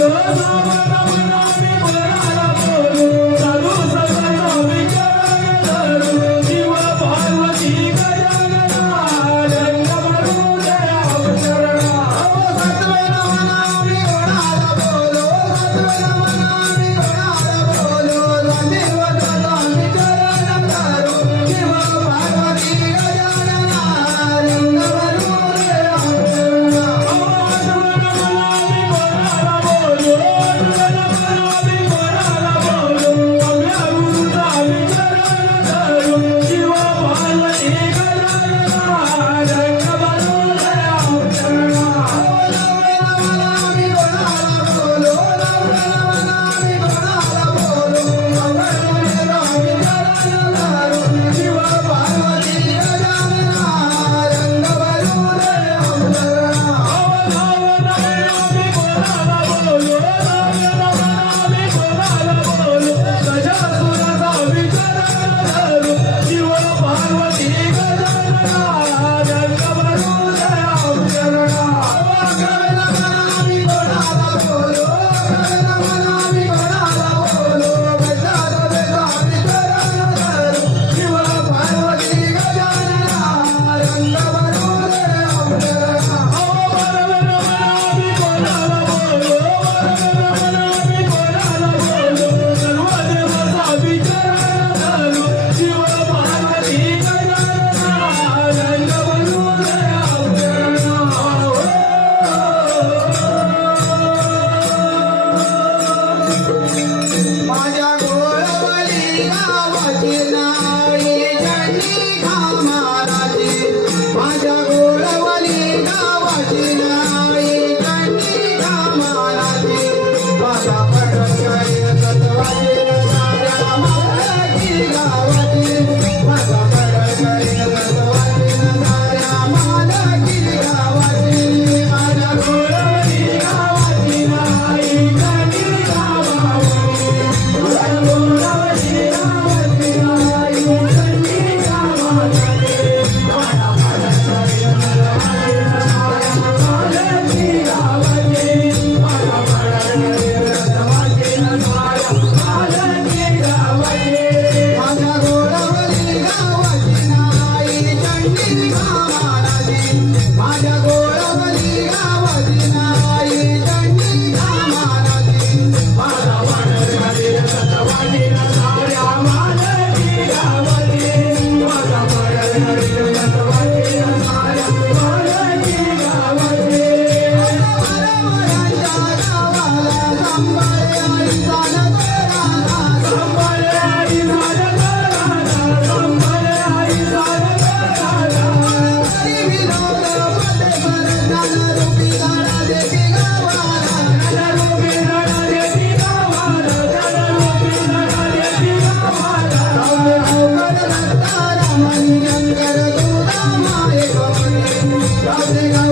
Hello, Oh, i Hare Hare